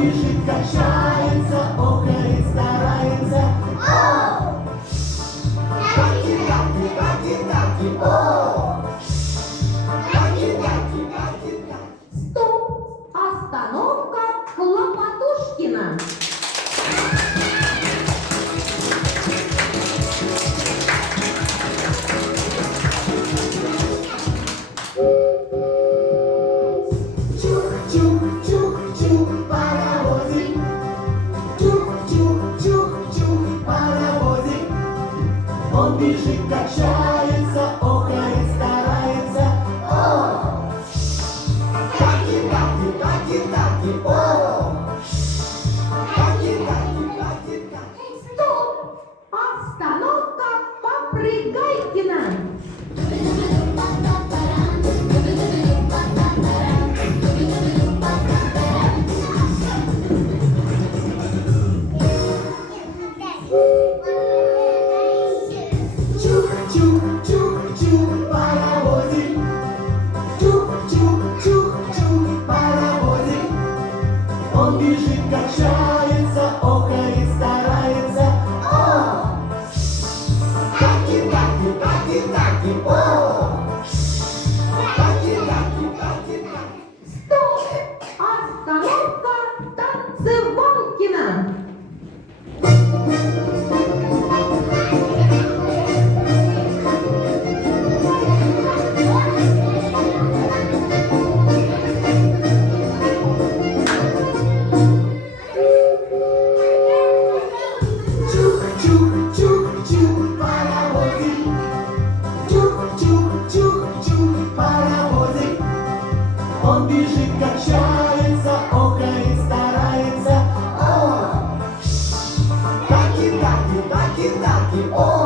бежит, качается, охает, старается. О! Таки-таки, таки-таки, о! Таки-таки, таки-таки. Стоп! Остановка Хлопотушкина. Чух-чух-чух-чух, паровозик. Чух-чух-чух-чух, паровозик. Он бежит, качается, охает, старается. О! Таки-таки, таки-таки, о! Таки-таки, таки-таки. Стоп! Остановка Попрыгайкина. Чух-чух-чух-чух, паровозик. Чух-чух-чух-чух, паровозик. Он бежит, качается, охает, старается. О! Таки-таки, таки-таки, о! Таки-таки, таки-таки. Стоп! Остановка Танцевалкина. Чух-чух-чух-чух, паровозик. Чух-чух-чух-чух, паровозик. Он бежит, качается, охает, старается. О! Таки-таки, таки-таки, о!